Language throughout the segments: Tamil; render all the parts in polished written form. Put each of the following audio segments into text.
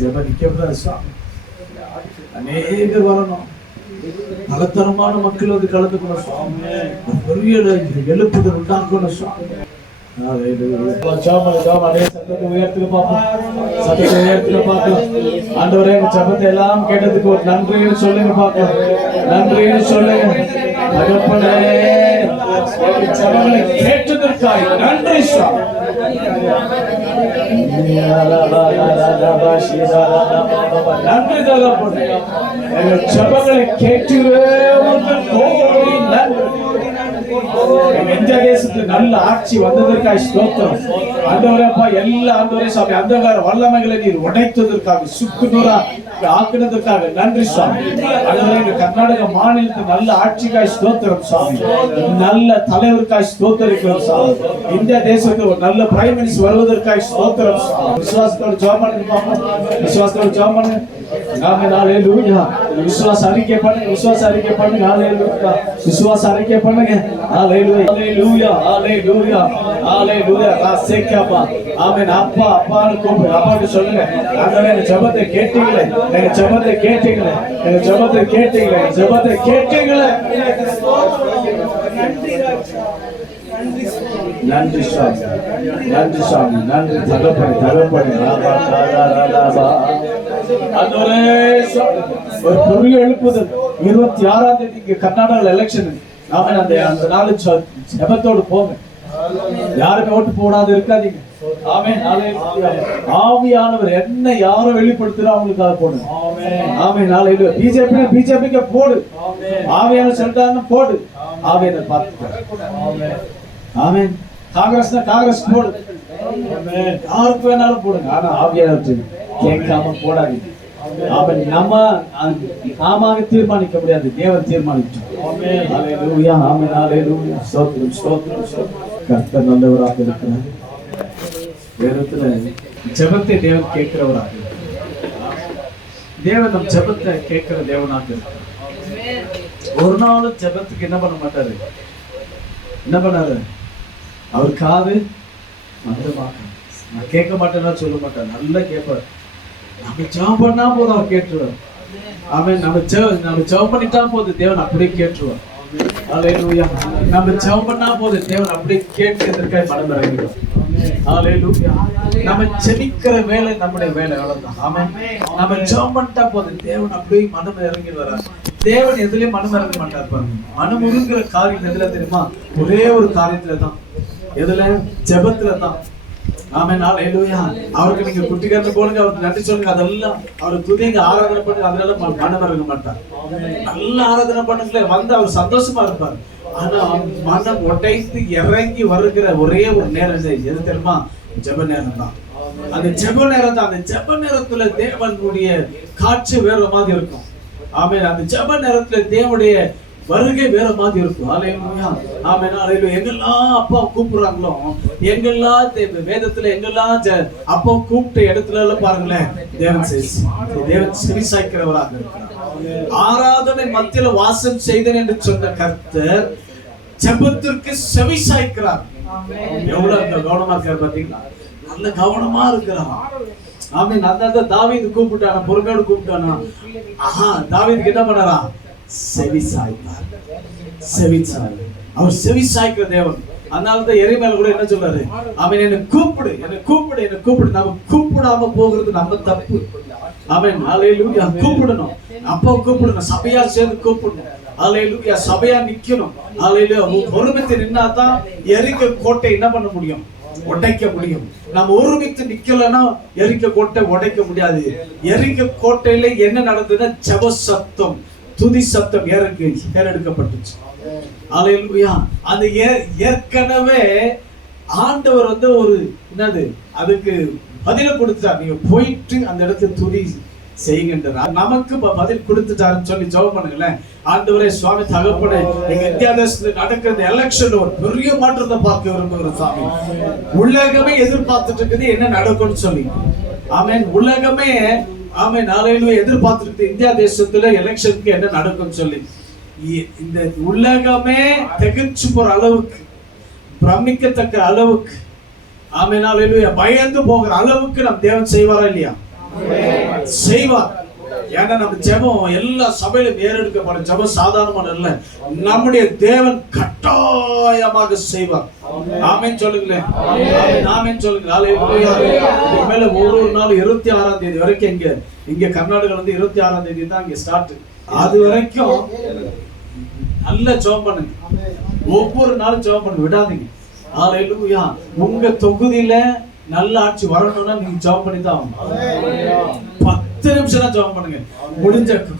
ஜெபம் நிற்கக்கூடாது சுவாமி. அநேகர் வரணும், பலத்தரமான மக்கள் வந்து கலந்துக்கணும் சுவாமி. பெரிய எழுப்புதல் உண்டாக்கணும் சுவாமி. சத்தத்தை உயர்த்துக்க பார்ப்போம், சத்தத்தை உயர்த்துக்க பார்க்கலாம். ஆண்டவரே, ஜெபத்தை எல்லாம் கேட்டதுக்கு ஒரு நன்றின்னு சொல்லுங்க பார்க்கலாம். நன்றின்னு சொல்லுங்க தகப்பனே, ஜெபங்களை கேட்டதற்காக நன்றி சுவாமி. நன்றி தகப்பனே, எங்கள் ஜெபங்களை கேட்கிறே எந்த தேசத்துக்கு நல்ல ஆட்சி வந்ததற்காக ஸ்தோத்திரம். ஆண்டவரேப்பா, எல்லா ஆண்டவரே சாமி அந்தகார வல்லமைகளை நீர் உடைத்ததற்காக, சுக்குநூறா ஆக்குனதற்காக நன்றி சுவாமி. ஆண்டவரே, எங்க கர்நாடக மாநிலத்துக்கு நல்ல ஆட்சிக்காய் ஸ்தோத்திரம் சுவாமி. நல்ல தலைவருக்காய் ஸ்தோத்திரிக்கிறோம் சுவாமி. இந்திய தேசத்துக்கு ஒரு நல்ல பிரைம் மினிஸ்டர் வருவதற்காக ஸ்தோத்திரம் சுவாமி. விசுவாசத்தோட ஜெபம் பண்ணுங்க பாப்போம், விசுவாசத்தோட ஜெபம் பண்ணுங்க. ஆமென், ஹல்லேலூயா. விசுவாச அறிக்கை பண்ணுங்க, விசுவாச அறிக்கை பண்ணுங்க. ஹல்லேலூயா. விசுவாச அறிக்கை பண்ணுங்க. ஹல்லேலூயா, ஹல்லேலூயா, ஹல்லேலூயா, ஹல்லேலூயா. ராசேக்கபா. ஆமென். அப்பா அப்பான்னு கூப்பிடு, அப்பான்னு சொல்லுங்க. ஆண்டவரே, இந்த ஜெபத்தை கேட்டீங்களே, எங்க ஜெபத்தை கேட்டீங்களே, எங்க ஜெபத்தை கேட்டீங்களே, ஜெபத்தை கேட்டீங்களே. நன்றி சுவாமி, நன்றி சுவாமி, நன்றி தகப்பனே, தகப்பனே. ஒரு பெரிய எழுப்புதல் 26ஆம் தேதி இங்க கர்நாடகாவில் எலெக்ஷன். நாம அந்த நாள் ஜெபத்தோடு போங்க. யாருமே ஓட்டு போடாது இருக்காதீங்க. ஆமென், ஹல்லேலூயா. ஆவியானவர் என்ன யாரோ வெளிப்படுத்துறா அவங்களுக்காக போடுங்க. ஆமென், ஹல்லேலூயா. பிஜேபிக்கு போடு, ஆவியானவர் சொல்றாருன்னு போடு, ஆவியானவர் பார்த்துக்க. ஆமென். காங்கிரஸ் போடு, யாருக்கு வேணாலும் போடுங்க. ஆனா ஆவியானவர் கேட்காம போடாதீங்க. நாம தீர்மானிக்க முடியாது, தேவன் தீர்மானிச்சோம். ஹல்லேலூயா, ஆமென், ஹல்லேலூயா. ஸ்தோத்திரம், ஸ்தோத்திரம், ஸ்தோத்திரம். கர்த்தர் நல்லவராக இருக்கிறார். வேதத்துல ஜெபத்தை தேவன் கேட்கிறவராக இருக்கிறார். தேவன் நம் ஜெபத்தை கேட்கிற தேவனாக இருக்கிறார். ஒரு நாளும் ஜெபத்துக்கு என்ன பண்ண மாட்டாரு, என்ன பண்ணாரு, அவர் காது மந்தமாக, நான் கேட்க மாட்டேன்னா சொல்ல மாட்டார், நல்லா கேட்பார். நம்ம ஜெபம் பண்ணா போதும் அவர் கேட்டுருவார். ஆமென். நம்ம ஜெபம் பண்ணிட்டா போதும் தேவன் அப்படியே கேட்டுருவார். ஹல்லேலூயா. நம்ம ஜெபம் பண்ணா போதும் தேவன் அப்படியே கேட்கிறதுக்காக மனம் இறங்கிடுவார். ஹல்லேலூயா. நம்ம ஜெபிக்கிற வேலை நம்முடைய வேலை, அவ்வளவுதான். ஆமென். நம்ம ஜெபம் பண்ணிட்டா போதும் தேவன் அப்படியே மனம் இறங்கி வரார். தேவன் எதுலயும் மனம் இறங்க மாட்டார் பாருங்க. மனம் உருங்குற காரியம் எதுல தெரியுமா? ஒரே ஒரு காரியத்துல தான். எதுல? ஜெபத்துல தான். ஆமென், ஹல்லேலூயா. அவருக்கு நீங்க குட்டிக்காரனை போடுங்க, அவருக்கு நன்றி சொல்லுங்க, அதெல்லாம் அவர் துதிங்க, ஆராதனை பண்ணுங்க, அதனால மனம் இறங்க மாட்டார். நல்ல ஆராதனை பண்ணுங்களே, வந்து அவர் சந்தோஷமா இருப்பார். ஆனா மனம் உடைத்து இறங்கி வருகிற ஒரே ஒரு நேரம் எது தெரியுமா? ஜெப நேரம் தான். அந்த ஜெப நேரம் தான். அந்த ஜெப நேரத்துல தேவனுடைய காட்சி வேற மாதிரி இருக்கும். ஆமென். அந்த ஜெப நேரத்துல தேவனுடைய வருகை வேற மாதிரி இருக்கும். ஹல்லேலூயா, ஆமென், ஹல்லேலூயா. எங்கெல்லாம் அப்பா கூப்பிடுறாங்களோ, எங்கெல்லாம் வேதத்துல எங்கெல்லாம் அப்பா கூப்பிட்ட இடத்துல எல்லாம் பாருங்களேன், தேவன் செவி சாய்க்கிறவராக இருக்கிறார். ஆராதனை மத்தியில வாசம் செய்தேன் என்று சொன்ன கர்த்தர் ஜெபத்திற்கு செவி சாய்க்கிறார். எவ்வளவு கவனமா இருக்கார் பாத்தீங்களா? நல்ல கவனமா இருக்கிறார். ஆமென். அந்த தாவீது கூப்பிட்டானா, பொறுமையோடு கூப்பிட்டானா, தாவீதுக்கு என்ன பண்ணாரா? செவி சாய்த்தார். செவி சாய், அவர் செவி சாய்க்கிற தேவன். அதனாலதான் எரேமியா கூட என்ன சொல்றாரு? அவன் என்னை கூப்பிடு, என்னை கூப்பிடு, என்னை கூப்பிடு. நம்ம கூப்பிடாம போகிறது நம்ம தப்பு. அவன் ஹல்லேலூயா கூப்பிடணும், அப்பா கூப்பிடணும், சபையா சேர்ந்து கூப்பிடணும். ஹல்லேலூயா, சபையா நிக்கணும். ஹல்லேலூயா, ஒருமித்து நின்னாதான் எரிக்க கோட்டை என்ன பண்ண முடியும்? உடைக்க முடியும். நம்ம ஒருமித்து நிக்கலன்னா எரிக்க கோட்டை உடைக்க முடியாது. எரிக்க கோட்டையில என்ன நடந்ததுன்னா ஜெப சத்தம், துதி சத்தம் ஏறெடுக்கப்பட்டுச்சு. ஹல்லேலூயா. அது ஏற்கனவே ஆண்டவர் வந்து ஒரு என்னது அதுக்கு பதில கொடுத்தார். நீங்க போயிட்டு அந்த இடத்துல துதி செய்கின்றார். நமக்கு பதில் கொடுத்துட்டாருன்னு சொல்லி ஜெபம் பண்ணுங்களேன். ஆண்டவரே, சுவாமி தகப்பனே, எங்க இந்தியா தேசத்துல நடக்கிற எலெக்ஷன்ல ஒரு பெரிய மாற்றத்தை பார்க்க விரும்புகிற சாமி. உலகமே எதிர்பார்த்துட்டு இருக்குது என்ன நடக்கும்னு சொல்லி. ஆமென். உலகமே ஆமென், ஹல்லேலூயா எதிர்பார்த்துட்டு இந்தியா தேசத்துல எலெக்ஷனுக்கு என்ன நடக்கும்னு சொல்லி. இந்த உலகமே திகைச்சு போற அளவுக்கு, பிரமிக்கத்தக்க அளவுக்கு, ஆமென், ஹல்லேலூயா பயந்து போகிற அளவுக்கு நம் தேவன் செய்வாரா இல்லையா? செய்வார். ஏன்னா நம்ம ஜெபம் எல்லா சபையிலும் ஏறெடுக்கப்படும் ஜெபம் சாதாரணமான இல்ல. நம்முடைய தேவன் கட்டாயமாக செய்வார். ஆமென் சொல்லுங்களேன். ஆமென் சொல்லுங்க. ஹல்லேலூயா. இதுக்கு மேல ஒரு நாள் 26ஆம் தேதி வரைக்கும் இங்க கர்நாடகால வந்து 26ஆம் தேதி தான் இங்க ஸ்டார்ட். அது வரைக்கும் நல்ல ஜெபம் பண்ணுங்க. ஒவ்வொரு நாளும் ஜெபம் பண்ணுங்க, விடாதீங்க. ஹல்லேலூயா. உங்க தொகுதியில நல்ல ஆட்சி வரணும்னா நீங்க ஜெபம் பண்ணி தான் ஆகணும். 10 நிமிஷம் தான் ஜெபம் பண்ணுங்க.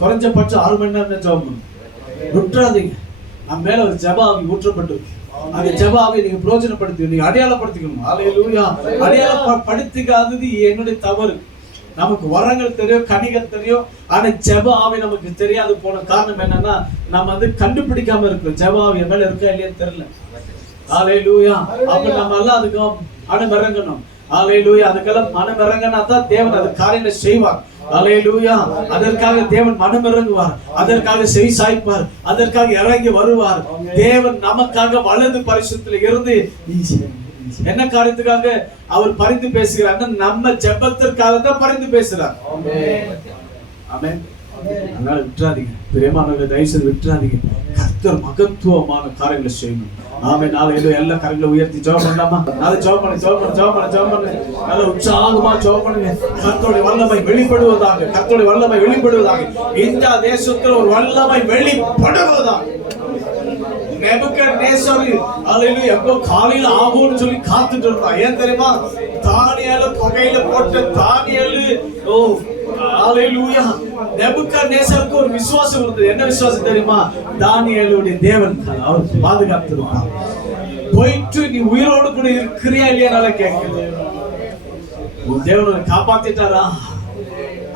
குறைஞ்சபட்சம் 6 மணி நேரம் ஜெபம் பண்ணுங்க. விட்டுறாதீங்க. நம்ம மேல ஒரு ஜெப ஆவி ஊற்றப்பட்டிருக்கு. அந்த ஜெப ஆவியை நீங்க பிரயோஜனப்படுத்தி நீங்க அடையாளப்படுத்திக்கணும். ஹல்லேலூயா. அடையாளப்படுத்திக்காதது என்னுடைய தவறு. நமக்கு வரங்கள் தெரியும், கனிகள் தெரியும், ஆனா ஜெப ஆவி நமக்கு தெரியாது போன காரணம் என்னன்னா நம்ம வந்து கண்டுபிடிக்காம இருக்கிறோம். ஜெப ஆவி மேல இருக்கா இல்லையான்னு தெரியல. ஹல்லேலூயா. அப்ப நம்ம எல்லாம் அதுக்கு மனமிறங்கணும். ஹல்லேலூயா. அதுக்கெல்லாம் மனமிறங்கினா தான் தேவன் அது காரியங்களை செய்வார். ஹல்லேலூயா. அதற்காக தேவன் மனமிறங்குவார், அதற்காக செவி சாய்ப்பார், அதற்காக இறங்கி வருவார். தேவன் நமக்காக வலது பரிசுத்துல இருந்து என்ன காரியத்துக்காக அவர் பரிந்து பேசுகிறார்? நம்ம ஜெபத்திற்காக தான் பரிந்து பேசுறார். ஆமென். அதனால விட்டுறாதீங்க பிரியமானவர்களே, தயவு செய்து விட்டுறாதீங்க. கர்த்தர் மகத்துவமான காரியங்களை செய்யணும். ஆமென். நாளையில எல்லா கரங்களை உயர்த்தி ஜெபம் பண்ணலாமா? நாளை ஜெபம் பண்ணு. நல்ல உற்சாகமா ஜெபம் பண்ணுங்க. கர்த்தருடைய வல்லமை வெளிப்படுவதாக, கர்த்தருடைய வல்லமை வெளிப்படுவதாக. இந்த தேசத்துல ஒரு வல்லமை வெளிப்படுவதாக. நேபுக்கத்நேசர் ஹல்லேலூயா எப்போ காலையில ஆகும்னு சொல்லி காத்துட்டு இருந்தான். ஏன் தெரியுமா? தானியேல புகையில போட்ட தானியேல் ஹல்லேலூயா. நேபுக்கத்நேசருக்கு ஒரு விசுவாசம் இருந்தது. என்ன விசுவாசம் தெரியுமா? தானியேலுடைய தேவன் அவர் பாதுகாத்திருப்பார். போயிட்டு நீ உயிரோடு கூட இருக்கிறியா இல்லையா கேட்கல. உன் தேவன் காப்பாத்திட்டாரா?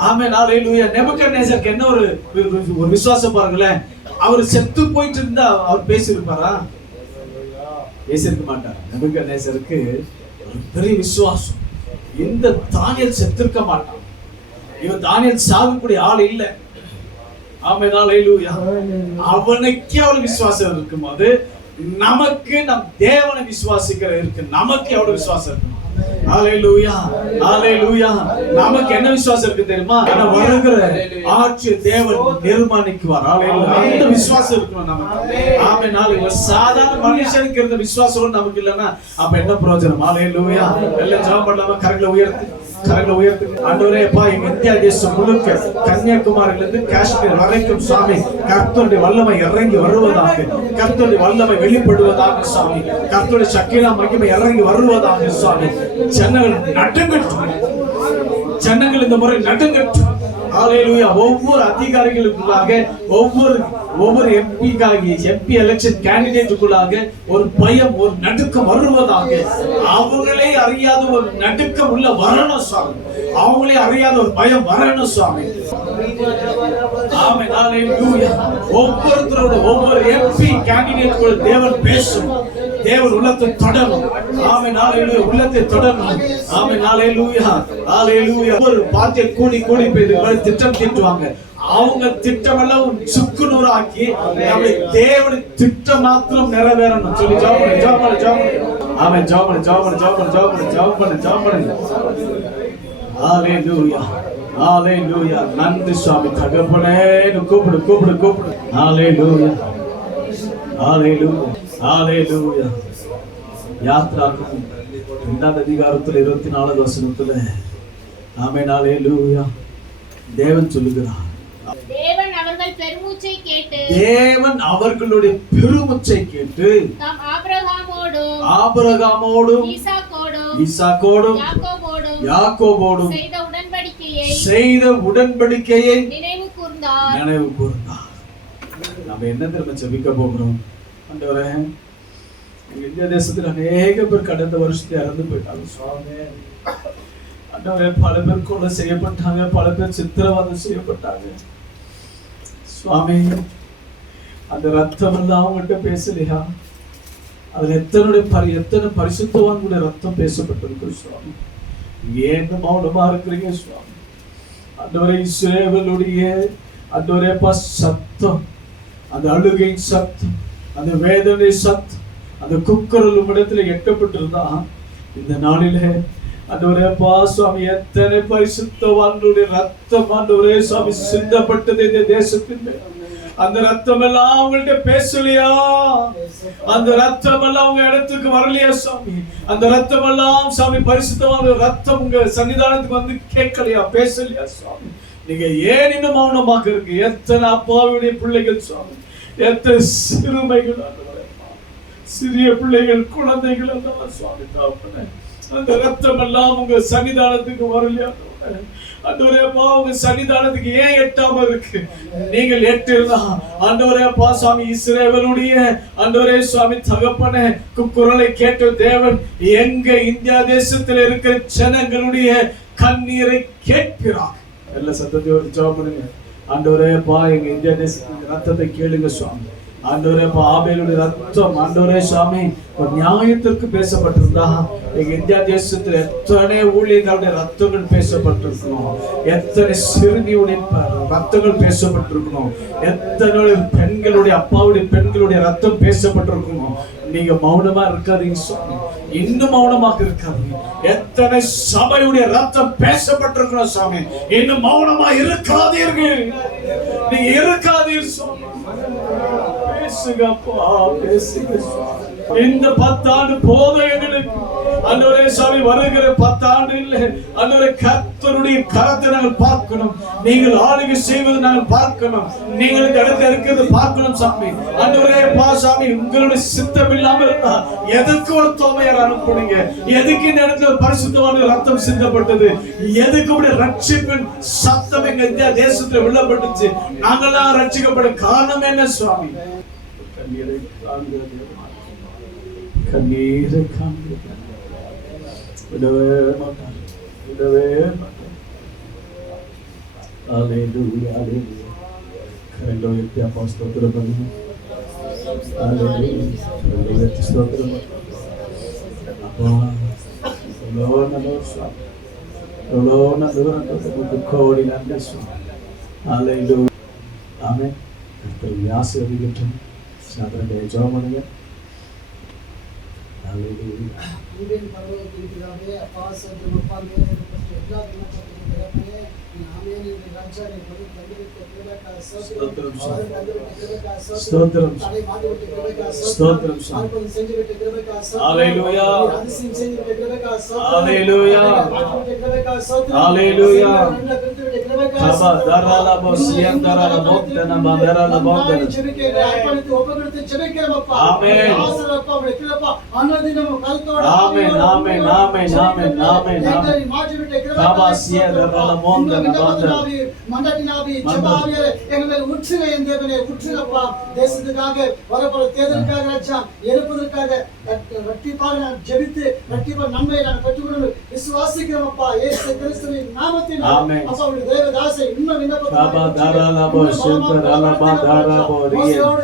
ஆமென். ஹல்லேலூயா. நேபுக்கத்நேசருக்கு என்ன ஒரு விசுவாசம் பாருங்களேன். அவர் செத்து போயிட்டு இருந்தா அவர் பேசியிருப்பாரா? பேசியிருக்க மாட்டார். நேபுக்கத்நேசருக்கு ஒரு பெரிய விசுவாசம். இந்த தானியேல் செத்திருக்க மாட்டான். இவன் தானியேல் சாகக்கூடிய ஆள் இல்ல. ஆமென். ஹல்லேலூயா. அவனுக்கே அவ்வளவு விசுவாசம் இருக்கும்போது நமக்கு நம் தேவனை விசுவாசிக்கிற இருக்கு. நமக்கு எவ்வளவு விசுவாசம் இருக்கு? ஹல்லேலூயா. ஹல்லேலூயா. நமக்கு என்ன விசுவாசம் இருக்கு தெரியுமா? வருகிற ஆட்சி தேவன் நிர்மாணிக்குவார். ஹல்லேலூயா. அந்த விசுவாசம் இருக்கணும் நமக்கு. ஆமென். ஹல்லேலூயா. சாதாரண மனுஷனுக்கு இருந்த விசுவாசம் நமக்கு இல்லன்னா அப்ப என்ன பிரயோஜனம்? ஹல்லேலூயா. எல்லாம் ஜெபம் பண்ணலாமா? கரங்களை உயர்த்து. ஆண்டவரே அப்பா, எங்க இந்தியா தேசம் முழுக்க கன்னியாகுமரியில இருந்து காஷ்மீர் வரைக்கும் சுவாமி கர்த்தருடைய வல்லமை இறங்கி வருவதாக, கர்த்தருடைய வல்லமை வெளிப்படுவதாக சுவாமி, கர்த்தருடைய சக்கினா மகிமை இறங்கி வருவதாக சுவாமி. ஜனங்கள் இந்த முறை நடுங்கட்டும். ஹல்லேலூயா. ஒவ்வொரு அதிகாரிகளுக்குள்ளாக ஒவ்வொரு எம்பி எலெக்ஷன் கேண்டிடேட்டுக்குள்ளாக ஒரு பயம், ஒரு நடுக்கம் வருவதாக. அவங்களே அறியாத ஒரு நடுக்கம் உள்ள வரணும் சுவாமி. அவங்களே அறியாத ஒரு பயம் வரணும் சுவாமி. ஆமென். ஹல்லேலூயா. ஒவ்வொருத்தரோட ஒவ்வொரு எம்பி கேண்டிடேட் கூட தேவன் பேசணும். தேவன் உள்ளத்தை தொடரும். ஆமென். ஹல்லேலூயா. உள்ளத்தை தொடரும். ஆமென். ஹல்லேலூயா. ஹல்லேலூயா. ஒரு பார்ட்டி கூடி போய் திட்டம் தீட்டுவாங்க. அவங்க திட்டம் எல்லாம் சுக்குநூறு ஆக்கி நம்முடைய தேவனுடைய திட்டம் மாத்திரம் நிறைவேறணும் சொல்லி ஜெபம் பண்ணு. ஆமென். ஜெபம் பண்ணு. ஹல்லேலூயா. ஹல்லேலூயா. நன்றி சுவாமி. தகப்பனே கூப்பிடு. ஹல்லேலூயா. ஹல்லேலூயா. யாத்ராகமம் 2ஆம் அதிகாரத்துல 24வது வசனத்துல ஆமென். ஹல்லேலூயா. தேவன் சொல்லுகிறார், தேவன் அவர்கள் பெருமூச்சை கேட்டு, தேவன் அவர்களுடைய பெருமூச்சை கேட்டு ஆபிரகாமோடும் ஈசாக்கோடும் யாக்கோபோடும் செய்த உடன்படிக்கையை நினைவு கூர்ந்தார். நம்ம என்ன திரும்ப ஜெபிக்க போகிறோம்? ஆண்டவரே, இந்திய தேசத்தில் அநேக பேர் கடந்த வருஷத்துல இறந்து போயிட்டாங்க சுவாமி. ஆண்டவரே, பல பேர் கொலை செய்யப்பட்டாங்க, பல பேர் சித்திரவதை செய்யப்பட்டாங்க சுவாமி. அந்த ரத்தம் எல்லாம் அவங்கள்ட்ட பேசலையா? அதுல எத்தனை பரிசுத்தவான்களுடைய ரத்தம் பேசப்பட்டிருக்கு சுவாமி. ஏன் மௌனமா இருக்கிறீங்க சுவாமி? ஆண்டவரே, இஸ்ரவேலுடைய ஆண்டவரே சத்தம், அந்த அழுகை சத்தம், அந்த வேதனை சத்தம், அந்த குக்கரல் இடத்துல எட்டப்பட்டிருந்தா இந்த நாளில ஆண்டவரே பா சுவாமி, எத்தனை பரிசுத்தவான்களுடைய ரத்தம் ஆண்டவரே சுவாமி சிந்தப்பட்டது இந்த தேசத்தின் மேல். அந்த ரத்தம் எல்லாம் அவங்கள்ட்ட பேசலையா? அந்த ரத்தம் எல்லாம் உங்க இடத்துக்கு வரலையா சுவாமி? அந்த ரத்தம் எல்லாம் சுவாமி பரிசுத்தமான ரத்தம் உங்க சன்னிதானத்துக்கு வந்து கேட்கலையா, பேசலையா சுவாமி? நீங்க ஏன் இன்னும் மௌனமாக இருக்கு? எத்தனை அப்பாவுடைய பிள்ளைகள் சுவாமி, எத்தனை சிறுமைகள், சிறிய பிள்ளைகள், குழந்தைகள் எல்லாம் சுவாமி தாப்பனே, அந்த ரத்தம் எல்லாம் உங்க சன்னிதானத்துக்கு வரலையா? ஆண்டவரே அப்பா, உங்க சன்னிதானத்துக்கு ஏன் எட்டாம இருக்கு? நீங்கள் எட்டிருந்தா ஆண்டவரே அப்பா சுவாமி, இஸ்ரவேலுடைய ஆண்டவரே சுவாமி தகப்பனே குரலை கேட்ட தேவன் எங்க இந்தியா தேசத்தில் இருக்கிற ஜனங்களுடைய கண்ணீரை கேட்கிறார். எல்லா சத்தத்தையோடு ஜெபம் பண்ணுங்க. ஆண்டவரே அப்பா, எங்க இந்தியா தேசத்துக்கு ரத்தத்தை கேளுங்க சுவாமி. ஆண்டவரே அப்பா, ஆபேலுடைய ரத்தம் ஆண்டவரே சுவாமி ஒரு நியாயத்திற்கு பேசப்பட்டிருந்தா எங்க இந்தியா தேசத்தில் எத்தனை ஊழியர்களுடைய ரத்தங்கள் பேசப்பட்டிருக்கணும், எத்தனை சிறுமியுடைய ரத்தங்கள் பேசப்பட்டிருக்கணும், எத்தனை பெண்களுடைய அப்பாவுடைய பெண்களுடைய ரத்தம் பேசப்பட்டிருக்கணும். நீங்க மௌனமா இருக்காதீங்க சுவாமி, இன்னும் மௌனமாக இருக்காதீங்க. எத்தனை சபையுடைய ரத்தம் பேசப்பட்டிருக்கணும் சுவாமி, இன்னும் மௌனமா இருக்காதீர்கள். நீங்க இருக்காதீர்கள் சுவாமி, பேசுங்கப்பா, பேசுங்க சுவாமி. இந்த 10 ஆண்டு போதும் எங்களுக்கு. ஆண்டவரே சுவாமி, வருகிற 10 ஆண்டு இல்லை ஆண்டவரே, கர்த்தருடைய கரத்தை நாங்கள் பார்க்கணும், நீங்கள் ஆளுகை செய்வது நாங்கள் பார்க்கணும், நீங்களுக்கு அடுத்து இருக்கிறது பார்க்கணும் சாமி. ஆண்டவரே பா சாமி, உங்களுடைய சித்தம் இல்லாம இருந்தா எதுக்கு ஒரு தோமையார் அனுப்புனீங்க? எதுக்கு இந்த இடத்துல பரிசுத்தமான ரத்தம் சிந்தப்பட்டது? எதுக்கு உடைய ரட்சிப்பின் சத்தம் எங்க இந்தியா தேசத்துல விழப்பட்டுச்சு? நாங்கெல்லாம் ரட்சிக்கப்பட காரணம் என்ன சுவாமி? கண்ணீரை காண்கிறது, கண்ணீரை காண்கிறது, விடவே மாட்டார், விடவே மாட்டார். ஹல்லேலூயா, ஹல்லேலூயா. கரங்களை உயர்த்தி அப்பா ஸ்தோத்திரம் பண்ணுங்க. ஹல்லேலூயா, கரங்களை உயர்த்தி ஸ்தோத்திரம் பண்ணுங்க. அப்பா எவ்வளோ நல்லவர் சுவாமி, எவ்வளோ நல்லவர், உங்களுக்கு கோடி நன்றி சுவாமி. ஹல்லேலூயா, ஆமென். கர்த்தர் ஆசீர்வதிக்கட்டும். சாதனை ஜெபம் பண்ணுங்க. ஹல்லேலூயா. இன்றைய பரலோகத்தின் பிதாவே, அப்பா சோத்திரம் அப்பா, மேற்பட்ட எல்லா விண்ணப்பத்திலும் பிறப்பே ஆமென். இந்த ராஜாவை பரிந்து தந்திருக்க கிருபைக்காக ஸ்தோத்திரம். அவர் தந்திருக்க கிருபைக்காக ஸ்தோத்திரம். தலை மாட்டிவிட்ட கிருபைக்காக ஸ்தோத்திரம். அற்புதம் செஞ்சுவிட்ட கிருபைக்காக ஸ்தோத்திரம். ஹல்லேலூயா. அதிசயம் செஞ்சுவிட்ட கிருபைக்காக ஸ்தோத்திரம். ஹல்லேலூயா. மாட்டிவிட்ட கிருபைக்காக ஸ்தோத்திரம். ஹல்லேலூயா. நல்ல பிரித்துவிட்ட கிருபைக்காக ஸ்தோத்திரம். தரலா போசியம் தரலா போத்தன மதரலா போத்தன ஜெபிக்கிறேன், அர்ப்பணித்து ஒப்புக்கொடுத்து ஜெபிக்கிறேன் அப்பா. ஆமென். ஆசீர்வாதம் அப்பா, கிருபை அனுதினமும் கருத்தோட. ஆமென், ஆமென், ஆமென், ஆமென், ஆமென். எங்களை மாற்றிவிட்ட கிருபைக்காக ஸ்தோத்திரம். மண்டட்டினாவி ஜெபாவியே எங்களை உற்றுக என் தேவனே, உற்றுகப்பா. தேசத்துக்காக வரப்போற தேர்தலுக்காக ராஜா எழுப்பதற்காக ரட்டிப்பாக நான் ஜெபித்து ரட்டிப்பாக நன்மையை நான் பெற்றுக்கொண்டு விசுவாசிக்கிறோம் அப்பா. இயேசு கிறிஸ்துவின் நாமத்தில் அப்பா, உடைய தேவதாசை இன்னும் விண்ணப்பத்தோடு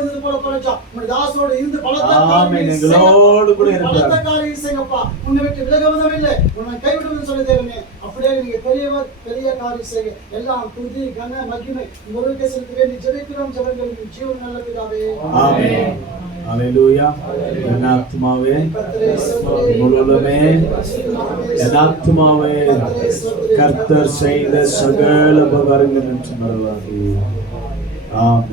இருந்து போல போறச்சா உடைய தாசோடு இருந்து பலத்த காரியம் செய்யப்பா. உன்னை விட்டு விலகுவதும் இல்லை, உன்னை கைவிடுவதும் சொல்லி தேவனே. அப்படியே நீங்க பெரியவர், பெரிய காரியம் செய்ய எல்லாம் துதி கன மகிமை முருகே செலுத்த வேண்டி ஜெபிக்கிறோம். ஜெபங்களுக்கு ஜீவன் நல்ல பிதாவே, ஆமென். ஹல்லேலூயா. என் ஆத்துமாவே முழுவதுமே, என் ஆத்துமாவே கர்த்தர் செய்த சகல உபகாரங்கள் என்று மறவாதே. ஆமென்.